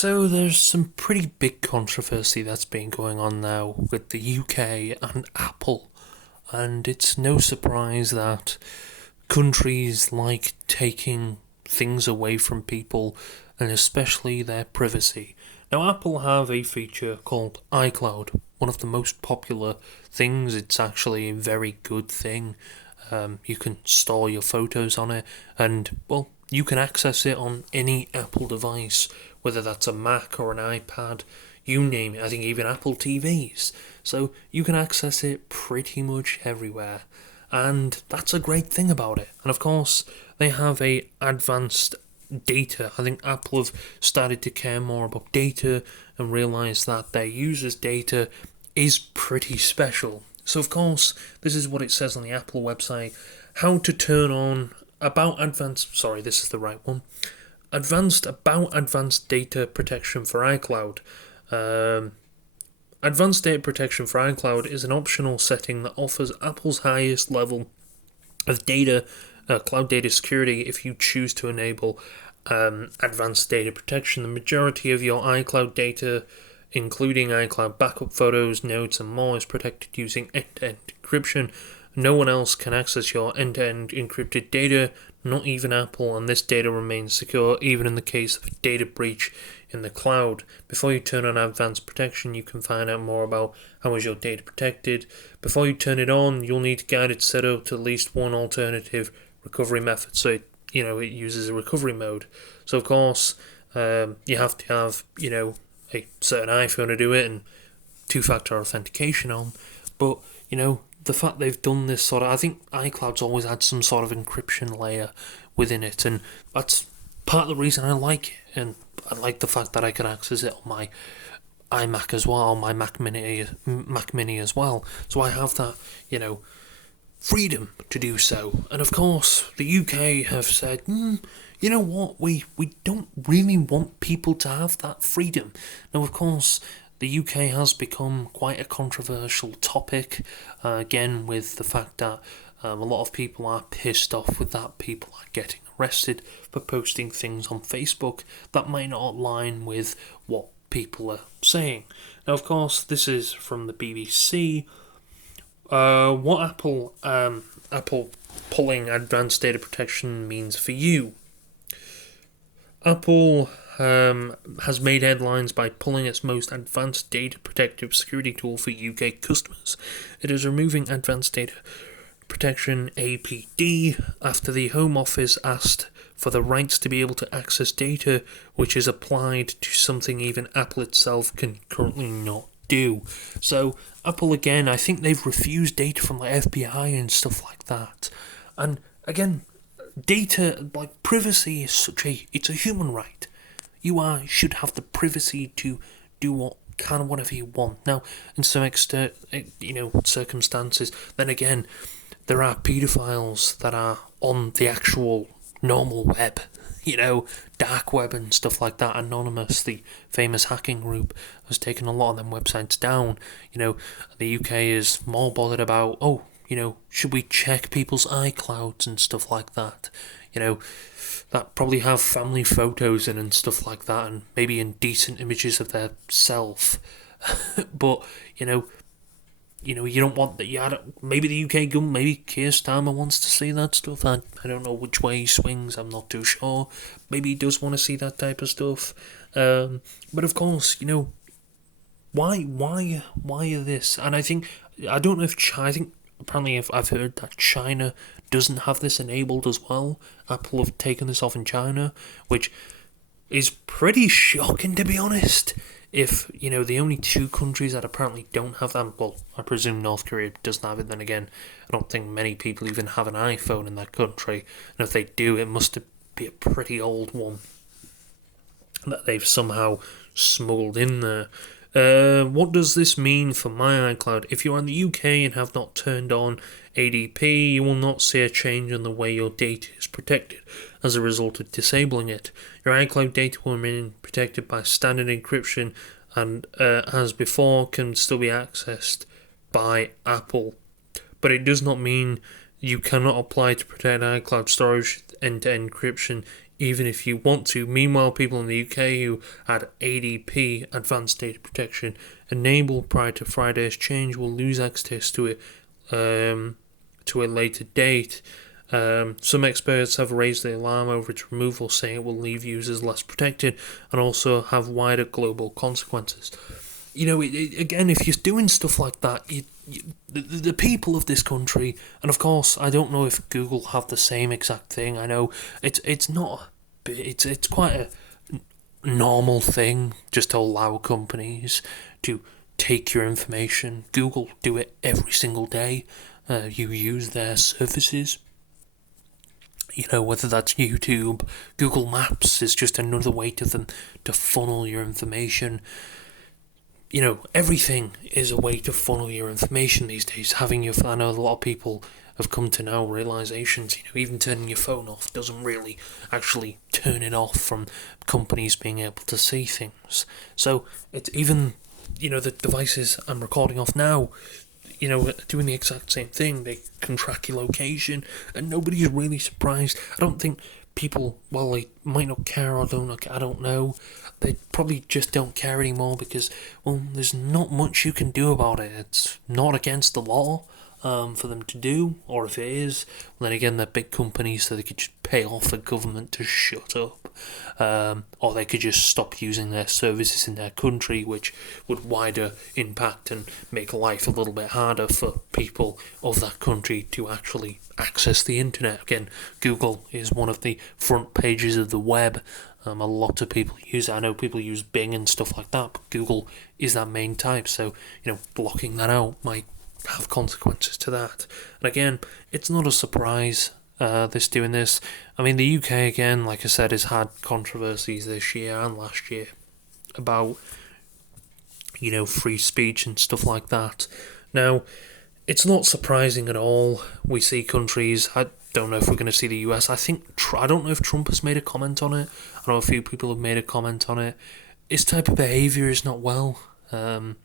So there's some pretty big controversy that's been going on now with the UK and Apple, and it's no surprise that countries like taking things away from people and especially their privacy. Now Apple have a feature called iCloud, one of the most popular things. It's actually a very good thing. You can store your photos on it, and well, you can access it on any Apple device, whether that's a Mac or an iPad, you name it. I think even Apple TVs. So you can access it pretty much everywhere, and that's a great thing about it. And of course, they have a advanced data. I think Apple have started to care more about data and realize that their users' data is pretty special. So of course, this is what it says on the Apple website: how to turn on about advanced. Sorry, this is the right one. Advanced data protection for iCloud. Advanced data protection for iCloud is an optional setting that offers Apple's highest level of data, cloud data security, if you choose to enable advanced data protection. The majority of your iCloud data, including iCloud backup photos, notes, and more, is protected using end-to-end encryption. No one else can access your end-to-end encrypted data, not even Apple, and this data remains secure even in the case of a data breach in the cloud. Before you turn on advanced protection, you can find out more about how is your data protected. Before you turn it on, you'll need to guide it set up to at least one alternative recovery method. So it uses a recovery mode. So of course, you have to have a certain iPhone to do it and two-factor authentication on. But the fact they've done this sort of, I think iCloud's always had some sort of encryption layer within it, and that's part of the reason I like it. And I like the fact that I can access it on my iMac as well, on my Mac Mini as well. So I have that, freedom to do so. And of course, the UK have said, you know what, we don't really want people to have that freedom. Now, of course, the UK has become quite a controversial topic, again, with the fact that a lot of people are pissed off with that. People are getting arrested for posting things on Facebook that might not align with what people are saying. Now, of course, this is from the BBC. What Apple pulling advanced data protection means for you. Apple has made headlines by pulling its most advanced data protective security tool for UK customers. It is removing advanced data protection APD after the Home Office asked for the rights to be able to access data which is applied to something even Apple itself can currently not do. So Apple, again, I think they've refused data from the FBI and stuff like that. And again, data, like privacy, is it's a human right. You should have the privacy to do whatever you want. Now, in some circumstances, then again, there are paedophiles that are on the actual normal web, dark web and stuff like that. Anonymous, the famous hacking group, has taken a lot of them websites down. The UK is more bothered about, should we check people's iClouds and stuff like that? That probably have family photos in and stuff like that, and maybe indecent images of their self. But you don't want that. Maybe the UK government, maybe Keir Starmer wants to see that stuff. I don't know which way he swings. I'm not too sure. Maybe he does want to see that type of stuff. But of course, why this? And I don't know if I think apparently if I've heard that China doesn't have this enabled as well. Apple have taken this off in China, which is pretty shocking, to be honest. If, the only two countries that apparently don't have that, well, I presume North Korea doesn't have it, then again, I don't think many people even have an iPhone in that country, and if they do, it must be a pretty old one that they've somehow smuggled in there. What does this mean for my iCloud? If you are in the UK and have not turned on ADP, you will not see a change in the way your data is protected as a result of disabling it. Your iCloud data will remain protected by standard encryption and, as before, can still be accessed by Apple. But it does not mean you cannot apply to protect iCloud storage end-to-end encryption even if you want to. Meanwhile, people in the UK who had ADP, Advanced Data Protection, enabled prior to Friday's change will lose access to it to a later date. Some experts have raised the alarm over its removal, saying it will leave users less protected and also have wider global consequences. Again, if you're doing stuff like that, the people of this country, and of course, I don't know if Google have the same exact thing. I know it's not, it's quite a normal thing just to allow companies to take your information. Google do it every single day. You use their services. Whether that's YouTube, Google Maps is just another way to them to funnel your information. Everything is a way to funnel your information these days. I know a lot of people have come to now realizations, even turning your phone off doesn't really actually turn it off from companies being able to see things. So it's even, the devices I'm recording off now, doing the exact same thing. They can track your location, and nobody's really surprised. I don't think people, they might not care or I don't know. They probably just don't care anymore because, there's not much you can do about it. It's not against the law for them to do, or if it is, then again, they're big companies, so they could just pay off the government to shut up, or they could just stop using their services in their country, which would wider impact and make life a little bit harder for people of that country to actually access the internet. Again, Google is one of the front pages of the web. A lot of people use it. I know people use Bing and stuff like that, but Google is that main type, so blocking that out might have consequences to that. And again, it's not a surprise this doing this. I mean, the UK, again, like I said, has had controversies this year and last year about free speech and stuff like that. Now, it's not surprising at all. We see countries, I don't know if we're going to see the US. I don't know if Trump has made a comment on it. I know a few people have made a comment on it. His type of behaviour is not well. And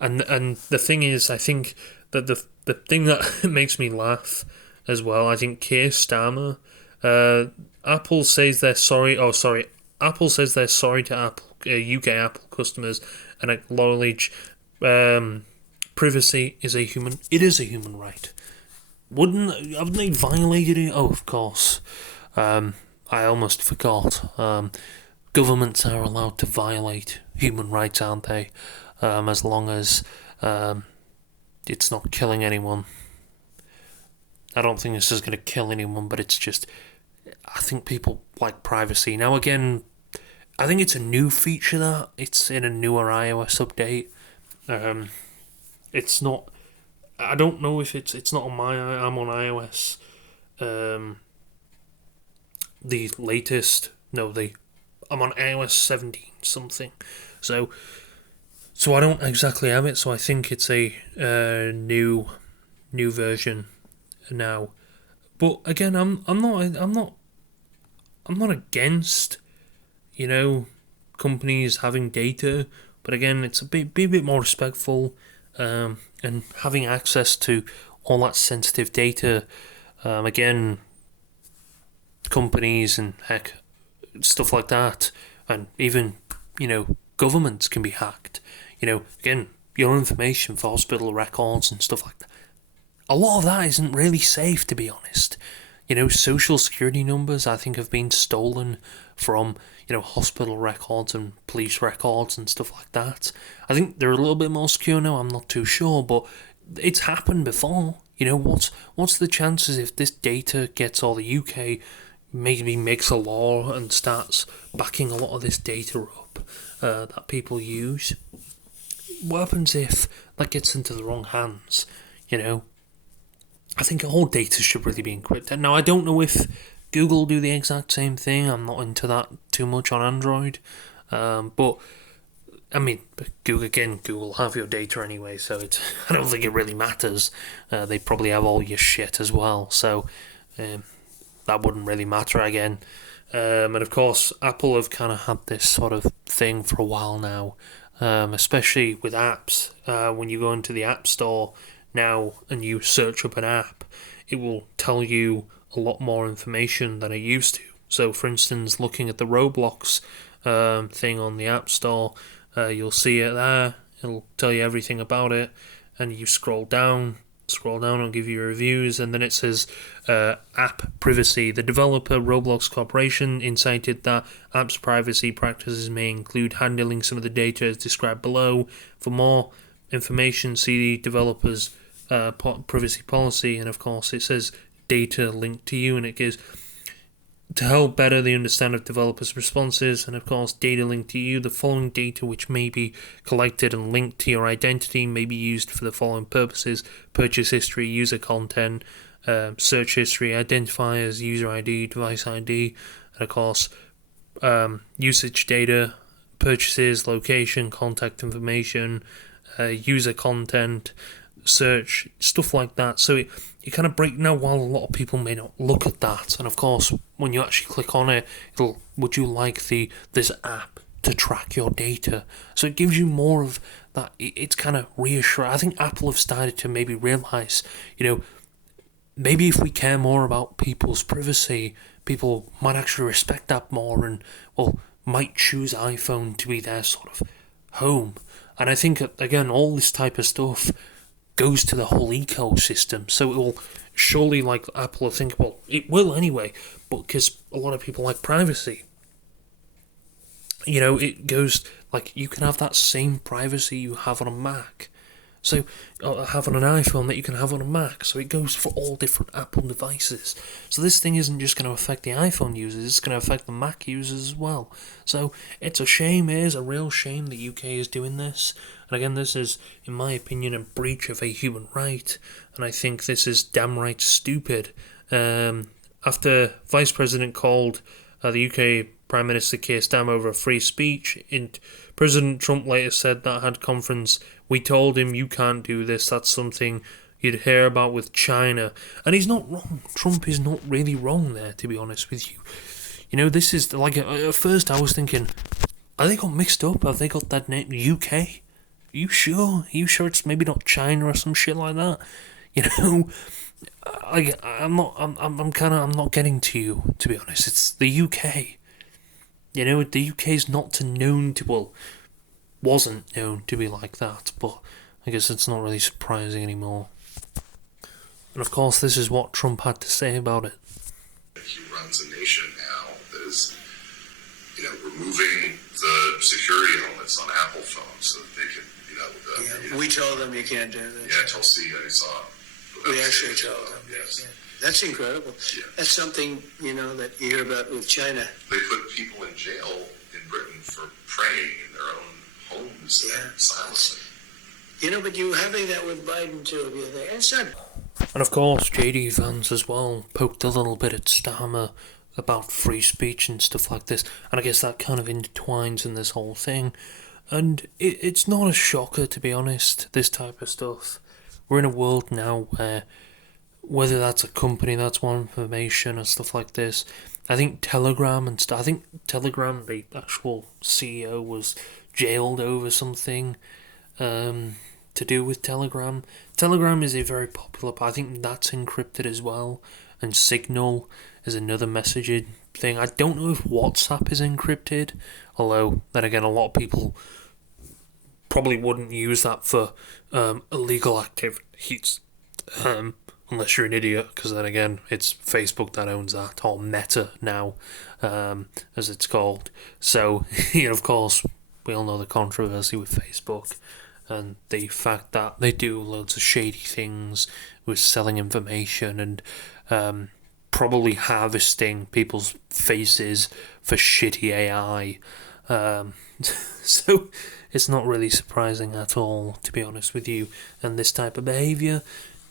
the thing is, I think that the thing that makes me laugh as well, I think Keir Starmer, Apple says they're sorry. Apple says they're sorry to UK Apple customers and acknowledge privacy is a human. It is a human right. Haven't they violated it? Oh, of course. I almost forgot. Governments are allowed to violate human rights, aren't they? As long as it's not killing anyone. I don't think this is going to kill anyone, but it's just, I think people like privacy. Now again, I think it's a new feature that it's in a newer iOS update. It's not, I don't know if it's not on I'm on iOS. The latest, I'm on iOS 17 something. So I don't exactly have it. So I think it's a new version now. But again, I'm not against companies having data. But again, it's be a bit more respectful, and having access to all that sensitive data. Again, companies and heck, stuff like that, and even governments can be hacked. Again, your information for hospital records and stuff like that. A lot of that isn't really safe, to be honest. Social security numbers, I think, have been stolen from, hospital records and police records and stuff like that. I think they're a little bit more secure now, I'm not too sure, but it's happened before. What's the chances if this data gets, or the UK maybe makes a law and starts backing a lot of this data up that people use? What happens if that gets into the wrong hands? I think all data should really be encrypted. Now, I don't know if Google do the exact same thing. I'm not into that too much on Android. But, I mean, Google have your data anyway, so I don't think it really matters. They probably have all your shit as well, so that wouldn't really matter again. And of course, Apple have kind of had this sort of thing for a while now, especially with apps. When you go into the App Store now and you search up an app, it will tell you a lot more information than it used to. So, for instance, looking at the Roblox thing on the App Store, you'll see it there. It'll tell you everything about it, and you scroll down, it'll give you reviews, and then it says app privacy. The developer Roblox Corporation incited that apps privacy practices may include handling some of the data as described below. For more information, see the developer's privacy policy, and of course it says data linked to you, and it gives to help better the understanding of developers' responses, and of course data linked to you. The following data which may be collected and linked to your identity may be used for the following purposes: purchase history, user content, search history, identifiers, user ID, device ID, and of course usage data, purchases, location, contact information, user content, search, stuff like that. So you kind of break now, while a lot of people may not look at that, and of course when you actually click on it, would you like this app to track your data? So it gives you more of that. It's kind of reassuring. I think Apple have started to maybe realize, maybe if we care more about people's privacy, people might actually respect that more, and might choose iPhone to be their sort of home. And I think, again, all this type of stuff goes to the whole ecosystem. So it will surely, like Apple, think, well, it will anyway, but because a lot of people like privacy. It goes, like, you can have that same privacy you have on a Mac. So, have on an iPhone that you can have on a Mac. So it goes for all different Apple devices. So this thing isn't just going to affect the iPhone users, it's going to affect the Mac users as well. So it's a shame, it is a real shame the UK is doing this. And again, this is, in my opinion, a breach of a human right. And I think this is damn right stupid. After Vice President called the UK Prime Minister Keir Starmer over free speech, President Trump later said that had conference, "We told him you can't do this, that's something you'd hear about with China." And he's not wrong. Trump is not really wrong there, to be honest with you. This is, like, at first I was thinking, are they got mixed up? Have they got that name, UK? Are you sure? It's maybe not China or some shit like that? I'm not getting to you, to be honest. It's the UK. The UK's not known to, wasn't known to be like that, but I guess it's not really surprising anymore. And of course, this is what Trump had to say about it. He runs a nation now that is, removing the security elements on Apple phones so that they can, we told them you can't do this. Yeah, Tulsi, I saw. We actually told them. Yes. Yeah. That's incredible. Yeah. That's something, that you hear about with China. They put people in jail in Britain for praying in their own homes and silently. But you having that with Biden too. And of course, J.D. Vance as well poked a little bit at Starmer about free speech and stuff like this. And I guess that kind of intertwines in this whole thing. And it's not a shocker, to be honest, this type of stuff. We're in a world now where, whether that's a company that's want information and stuff like this, I think Telegram, the actual CEO, was jailed over something to do with Telegram. Telegram is a very popular, I think that's encrypted as well, and Signal is another messaging thing. I don't know if WhatsApp is encrypted, although then again, a lot of people probably wouldn't use that for illegal activities, unless you're an idiot, because then again, it's Facebook that owns that, or Meta now, as it's called. So, of course, we all know the controversy with Facebook, and the fact that they do loads of shady things with selling information and probably harvesting people's faces for shitty AI. So it's not really surprising at all, to be honest with you. And this type of behaviour,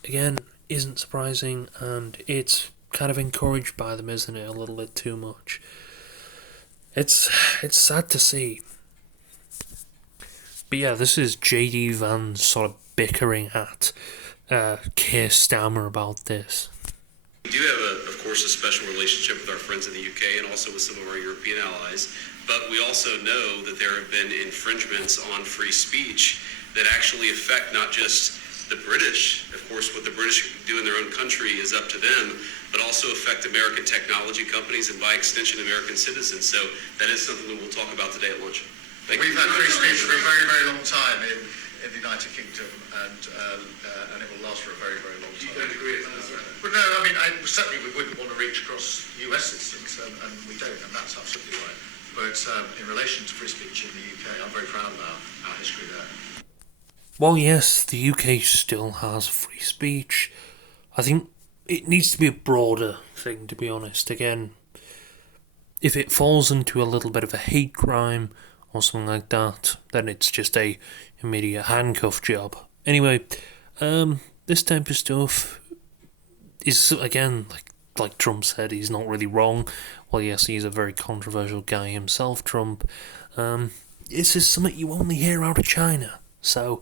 again, isn't surprising, and it's kind of encouraged by them, isn't it? A little bit too much. It's sad to see. But yeah, this is J.D. Vance sort of bickering at Keir Starmer about this. We do have, of course, a special relationship with our friends in the UK and also with some of our European allies, but we also know that there have been infringements on free speech that actually affect not just the British. Of course, what the British do in their own country is up to them, but also affect American technology companies and by extension American citizens. So that is something that we'll talk about today at lunch. We've had free speech for a very, very long time in the United Kingdom, and it will last for a very, very long time. You don't agree with that? But no, I mean, certainly we wouldn't want to reach across US citizens, and we don't, and that's absolutely right. But in relation to free speech in the UK, I'm very proud of our history there. Well, yes, the UK still has free speech. I think it needs to be a broader thing, to be honest. Again, if it falls into a little bit of a hate crime or something like that, then it's just a immediate handcuff job. Anyway, this type of stuff is, again, like Trump said, he's not really wrong. Well, yes, he's a very controversial guy himself, Trump. This is something you only hear out of China. So,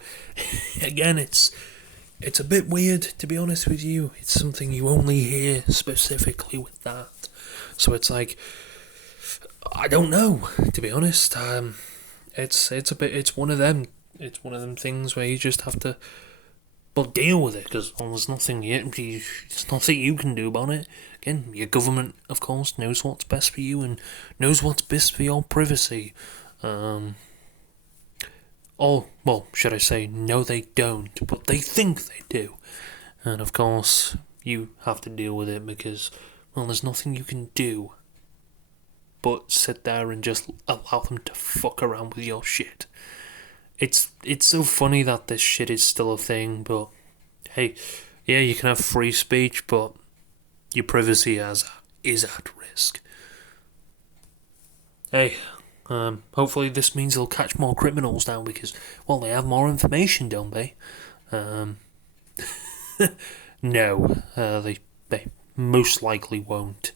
again, it's a bit weird, to be honest with you. It's something you only hear specifically with that. So it's like, I don't know, to be honest. It's one of them things where you just have to, well, deal with it, because there's nothing you can do about it. Again, your government, of course, knows what's best for you and knows what's best for your privacy. Or, well, should I say, no they don't, but they think they do. And of course, you have to deal with it because, well, there's nothing you can do but sit there and just allow them to fuck around with your shit. It's so funny that this shit is still a thing, but hey, yeah, you can have free speech, but your privacy is at risk. Hey, hopefully this means they'll catch more criminals now because, well, they have more information, don't they? No, they most likely won't.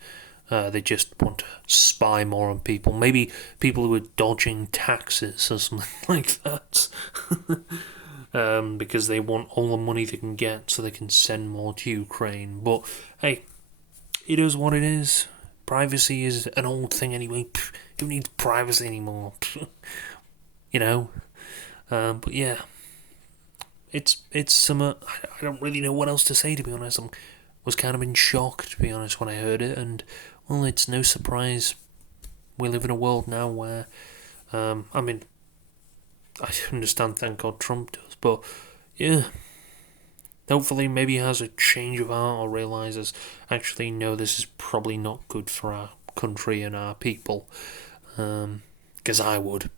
They just want to spy more on people. Maybe people who are dodging taxes or something like that. Because they want all the money they can get so they can send more to Ukraine. But, hey, it is what it is. Privacy is an old thing anyway. Who needs privacy anymore? You know? But yeah. It's some. I don't really know what else to say, to be honest. I was kind of in shock, to be honest, when I heard it. And, well, it's no surprise we live in a world now where, I mean, I understand, thank God Trump does, but, yeah, hopefully maybe he has a change of heart or realises, actually, no, this is probably not good for our country and our people, because I would.